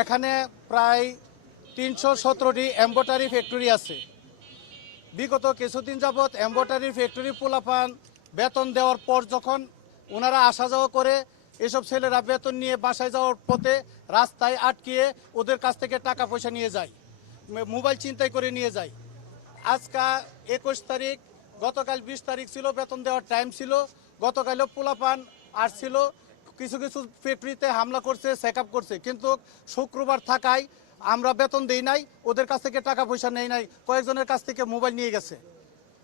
এখানে প্রায় ৩১৭টি embroidery factory আছে। বিগত কিছুদিন যাবৎ এম্ব্রয়ডারি ফ্যাক্টরি পোলাপান বেতন দেওয়ার পর যখন ওনারা আসা যাওয়া করে, এসব ছেলেরা বেতন নিয়ে বাসায় যাওয়ার পথে রাস্তায় আটকিয়ে ওদের কাছ থেকে টাকা পয়সা নিয়ে যায়, মোবাইল ছিনতাই করে নিয়ে যায়। আজকা ২১ তারিখ, গতকাল ২০ তারিখ ছিল, বেতন দেওয়ার টাইম ছিল। গতকালও পোলাপান আসছিল, কিছু কিছু ফ্যাক্টরিতে হামলা করছে, চেক আপ করছে, কিন্তু শুক্রবার থাকায় আমরা বেতন দেই নাই, ওদের কাছ থেকে টাকা পয়সা নেই নাই, কয়েকজনের কাছ থেকে মোবাইল নিয়ে গেছে।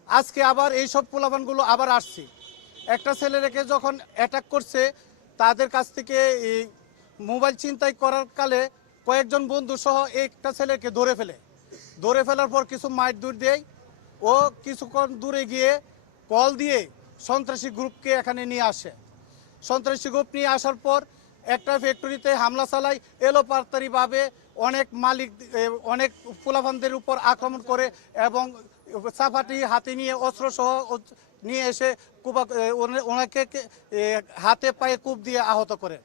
আজকে আবার এইসব পোলাপানগুলো আবার আসছে। একটা ছেলেকে যখন অ্যাটাক করছে, তাদের কাছ থেকে এই মোবাইল ছিনতাই করার কালে কয়েকজন বন্ধু সহ একটা ছেলেকে ধরে ফেলার পর কিছু মাইট দূর দেয়। ও কিছুক্ষণ দূরে গিয়ে কল দিয়ে সন্ত্রাসী গ্রুপকে এখানে নিয়ে আসে। সন্ত্রাসী গ্রুপ নিয়ে আসার পর একটা ফ্যাক্টরিতে হামলা চালায়, এলোপাতারিভাবে অনেক পোলাপানদের উপর আক্রমণ করে এবং চাপাটি হাতে নিয়ে অস্ত্রসহ নিয়ে এসে ওনাকে হাতে পায়ে কূপ দিয়ে আহত করে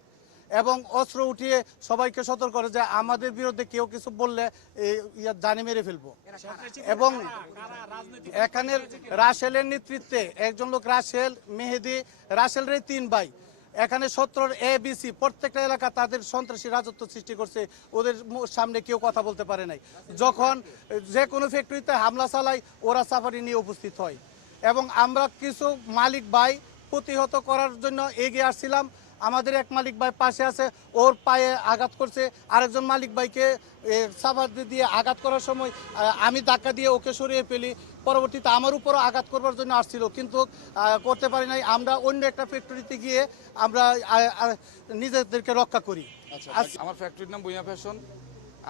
এবং অস্ত্র উঠিয়ে সবাইকে সতর্ক করে যে আমাদের বিরুদ্ধে কেউ কিছু বললে জানে মেরে ফেলবো। এবং এখানের রাসেলের নেতৃত্বে একজন লোক রাসেল মেহেদি, রাসেলের ৩ ভাই, এখানে ১৭ ABC প্রত্যেকটা এলাকা তাদের সন্ত্রাসী রাজত্ব সৃষ্টি করছে। ওদের সামনে কেউ কথা বলতে পারে নাই। যখন যে কোনো ফ্যাক্টরিতে হামলা চালায়, ওরা সাফারি নিয়ে উপস্থিত হয় এবং আমরা কিছু মালিক ভাই প্রতিহত করার জন্য এগিয়ে আসছিলাম। আমাদের এক মালিক ভাই পাশে আছে, ওর পায়ে আঘাত করছে। আরেকজন মালিক ভাইকে সাফার দিয়ে আঘাত করার সময় আমি ধাক্কা দিয়ে ওকে সরিয়ে ফেলি। পরবর্তীতে আমার উপরও আঘাত করবার জন্য আসছিল, কিন্তু করতে পারি নাই। আমরা অন্য একটা ফ্যাক্টরিতে গিয়ে আমরা নিজেদেরকে রক্ষা করি। আমার ফ্যাক্টরির নাম ভূঁইয়া ফ্যাশন।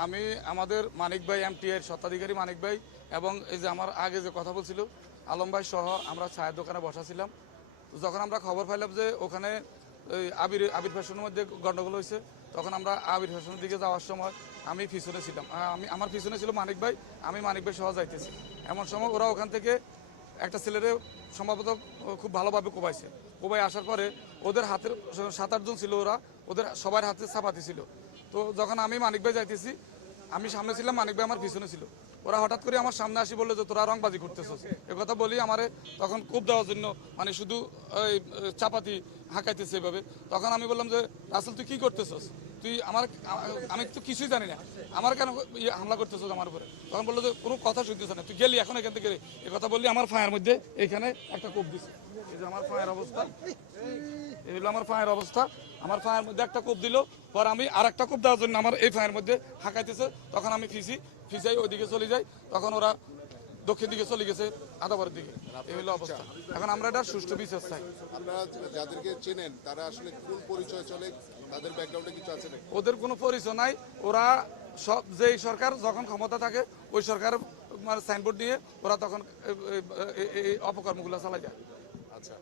আমি আমাদের মানিক ভাই MT এর স্বত্বাধিকারী মানিক ভাই এবং এই যে আমার আগে যে কথা বলছিল আলম ভাই সহ আমরা চায়ের দোকানে বসাছিলাম। যখন আমরা খবর পাইলাম যে ওখানে ওই আবির ফ্যাশনের মধ্যে গন্ডগোল হয়েছে, তখন আমরা আবির ফ্যাশনের দিকে যাওয়ার সময় আমি পিছনে ছিলাম, আমার পিছনে ছিল মানিক ভাই, আমি মানিক ভাই সহ যাইতেছি। এমন সময় ওরা ওখান থেকে একটা ছেলেরে সম্ভবত খুব ভালোভাবে কোবাইছে। কোবাই আসার পরে ওদের হাতের 7-8 জন ছিল, ওদের সবার হাতে চাপাতি ছিল। তো যখন আমি মানিক ভাই যাইতেছি, আমি সামনে ছিলাম, মানিক ভাই আমার পিছনে ছিল। ওরা হঠাৎ করে আমার সামনে আসি বললো যে তোরা রংবাজি করতেছস। এ কথা বলি আমারে তখন কোপ দেওয়ার জন্য মানে শুধু ওই চাপাতি হাঁকাইতেছে এভাবে। তখন আমি বললাম যে রাসেল তুই কি করতেছস, তুই আমি তো কিছুই জানি না, আমার কেন হামলা করতেছস আমার উপরে। তখন বললো যে কোনো কথা শুনতেছে না, তুই গেলি এখন এখান থেকে। এ কথা বললি আমার ফায়ার মধ্যে এখানে একটা কোপ দিছে। এই যে আমার ফায়ার অবস্থা, এই হলো আমার ফায়ার অবস্থা। আমার ফায়ার মধ্যে একটা কোপ দিল, পর আমি আর একটা কোপ দেওয়ার জন্য আমার এই ফায়ার মধ্যে হাঁকাইতেছে। তখন আমি ফিসাই ওইদিকে চলে যাই। তখন ওরা দক্ষিণ দিকে চলে গেছে, আদাবারের দিকে। এই হলো অবস্থা। এখন আমরা এটা সুষ্ঠু বিচার চাই। আপনারা যাদেরকে চেনেন তারা আসলে কোন পরিচয় চলে, তাদের ব্যাকগ্রাউন্ডে কিছু আছে নাকি? ওদের কোনো পরিচয় নাই। ওরা সব যেই সরকার যখন ক্ষমতা থাকে ওই সরকার মানে সাইনবোর্ড দিয়ে ওরা তখন এই অপকর্মগুলো চালাই যায়। আচ্ছা,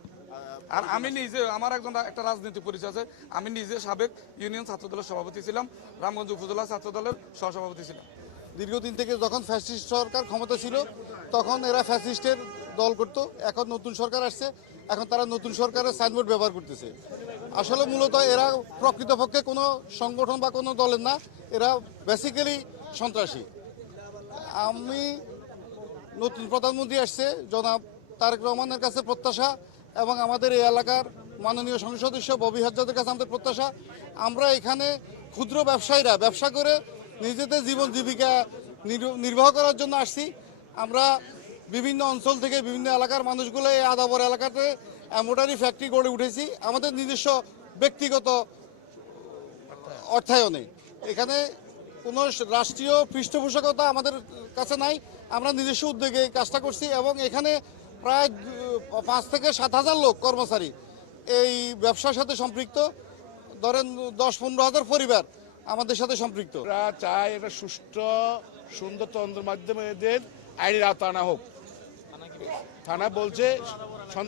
আর আমি নিজে, আমার একটা রাজনৈতিক পরিচয় আছে। আমি নিজে সাবেক ইউনিয়ন ছাত্রদলের সভাপতি ছিলাম, রামগঞ্জ উপজেলা ছাত্রদলের সহসভাপতি ছিলাম। দীর্ঘদিন থেকে যখন ফ্যাসিস্ট সরকার ক্ষমতা ছিল তখন এরা ফ্যাসিস্টের দল করত। এখন নতুন সরকার আসছে, এখন তারা নতুন সরকারের সাইনবোর্ড ব্যবহার করতেছে। আসলে মূলত এরা প্রকৃতপক্ষে কোনো সংগঠন বা কোনো দলের না, এরা বেসিক্যালি সন্ত্রাসী। আমি নতুন প্রধানমন্ত্রী আসছে জনাব তারেক রহমানের কাছে প্রত্যাশা এবং আমাদের এই এলাকার মাননীয় সংসদ সদস্য ববি হাজরাদের কাছে আমাদের প্রত্যাশা, আমরা এখানে ক্ষুদ্র ব্যবসায়ীরা ব্যবসা করে নিজেদের জীবন জীবিকা নির্বাহ করার জন্য আসছি। আমরা বিভিন্ন অঞ্চল থেকে বিভিন্ন এলাকার মানুষগুলো এই আদাবর এলাকাতে এমব্রয়ডারি ফ্যাক্টরি গড়ে উঠেছি আমাদের নিজস্ব ব্যক্তিগত অর্থায়নে। এখানে কোনো রাষ্ট্রীয় পৃষ্ঠপোষকতা আমাদের কাছে নাই, আমরা নিজস্ব উদ্যোগে এই কাজটা করছি এবং এখানে প্রায় 5 থেকে 7,000 লোক কর্মচারী এই ব্যবসার সাথে সম্পৃক্ত। ধরেন 10-15 হাজার পরিবার আমাদের সাথে সম্পৃক্ত। আমরা চাই একটা সুষ্ঠু সুন্দর তন্ত্রের মাধ্যমে এদের আইনের আওতা আনা হোক। থানা বলছে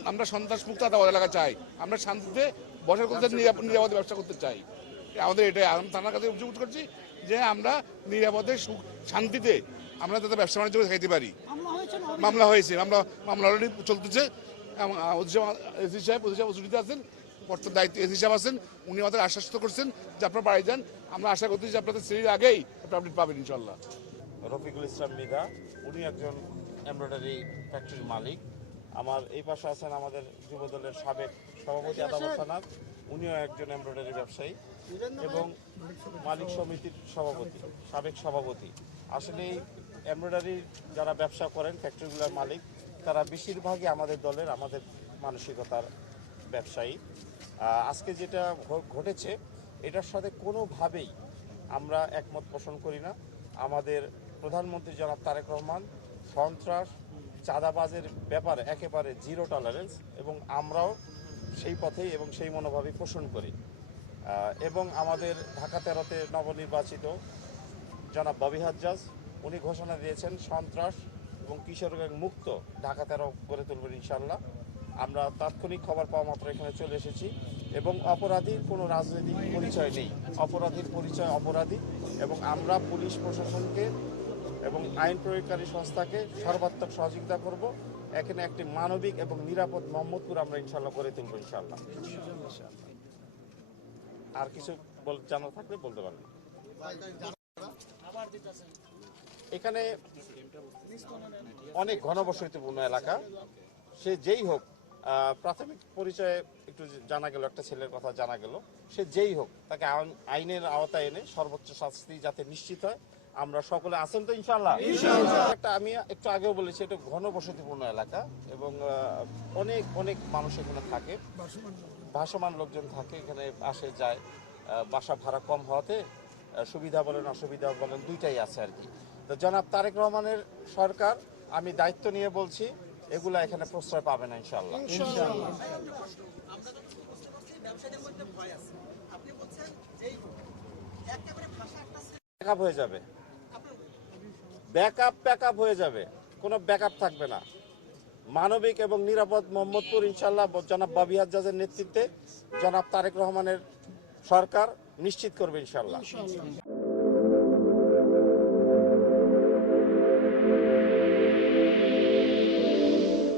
আমরা সন্ত্রাসমুক্ত আদালত এলাকা চাই, আমরা শান্তিতে বসে করতে নিরাপদে ব্যবসা করতে চাই। আমাদের এটাই আমি থানার কাছে অভিযোগ করছি যে আমরা নিরাপদে শান্তিতে আমরা যাতে ব্যবসা বাণিজ্য করে খাইতে পারি। মামলা হয়েছে, মামলা অলরেডি চলতেছে। এসি সাহেব অসুবিধা আছেন, বর্তমান দায়িত্ব এসি সাহেব আছেন, উনি আমাদের আশ্বস্ত করছেন যে আপনারা বাড়ি যান, আমরা আশা করতেছি আপনাদের সিরিজ আগেই আপডেট পাবেন ইনশাল্লাহ। রফিকুল ইসলাম মৃধা, উনি একজন এমব্রয়ডারি ফ্যাক্টরির মালিক। আমার এই পাশে আছেন আমাদের যুবদলের সাবেক সভাপতি আদাবর থানার, উনিও একজন এমব্রয়ডারি ব্যবসায়ী এবং মালিক সমিতির সভাপতি, সাবেক সভাপতি। আসলে এই এমব্রয়ডারি যারা ব্যবসা করেন ফ্যাক্টরিগুলোর মালিক, তারা বেশিরভাগই আমাদের দলের, আমাদের মানসিকতার ব্যবসায়ী। আজকে যেটা ঘটেছে এটার সাথে কোনোভাবেই আমরা একমত পোষণ করি না। আমাদের প্রধানমন্ত্রী জনাব তারেক রহমান সন্ত্রাস চাঁদাবাজের ব্যাপারে একেবারে জিরো টলারেন্স, এবং আমরাও সেই পথেই এবং সেই মনোভাবই পোষণ করি। এবং আমাদের ঢাকা 13-তে নবনির্বাচিত জনাব ববি হাজ্জাজ, উনি ঘোষণা দিয়েছেন সন্ত্রাস এবং কিশোর গ্যাং মুক্ত ঢাকা 13 করে তুলবেন ইনশাল্লাহ। আমরা তাৎক্ষণিক খবর পাওয়া মাত্র এখানে চলে এসেছি এবং অপরাধীর কোনো রাজনৈতিক পরিচয় নেই, অপরাধীর পরিচয় অপরাধী, এবং আমরা পুলিশ প্রশাসনকে এবং আইন প্রয়োগকারী সংস্থাকে সর্বাত্মক সহযোগিতা করব। এখানে একটি মানবিক এবং নিরাপদ মোহাম্মদপুর আমরা ইনশাল্লাহ করে তুলব ইনশাল্লাহ। আর কিছু জানা থাকলে বলতে পারেন। এখানে অনেক ঘনবসতিপূর্ণ এলাকা, সে যেই হোক, প্রাথমিক পরিচয়ে একটু জানা গেল, একটা ছেলের কথা জানা গেল, সে যেই হোক তাকে আইনের আওতায় এনে সর্বোচ্চ শাস্তি যাতে নিশ্চিত হয়, আমরা সকলে আছেন তো ইনশাআল্লাহ। একটা আমি একটু আগেও বলেছি, এটা ঘনবসতিপূর্ণ এলাকা এবং অনেক অনেক মানুষ এখানে থাকে, ভাসমান লোকজন থাকে, এখানে আসে যায়। বাসা ভাড়া কম হওয়াতে সুবিধা বলেন অসুবিধা বলেন দুইটাই আছে আর কি। তো জনাব তারেক রহমানের সরকার, আমি দায়িত্ব নিয়ে বলছি, এগুলা এখানে প্রশ্রয় পাবে না ইনশাআল্লাহ। ব্যাকআপ হয়ে যাবে, ব্যাকআপ হয়ে যাবে, কোনো ব্যাকআপ থাকবে না। মানবিক এবং নিরাপদ মোহাম্মদপুর ইনশাআল্লাহ জনাব ববি হাজ্জাজের নেতৃত্বে জনাব তারেক রহমানের সরকার নিশ্চিত করবে ইনশাআল্লাহ।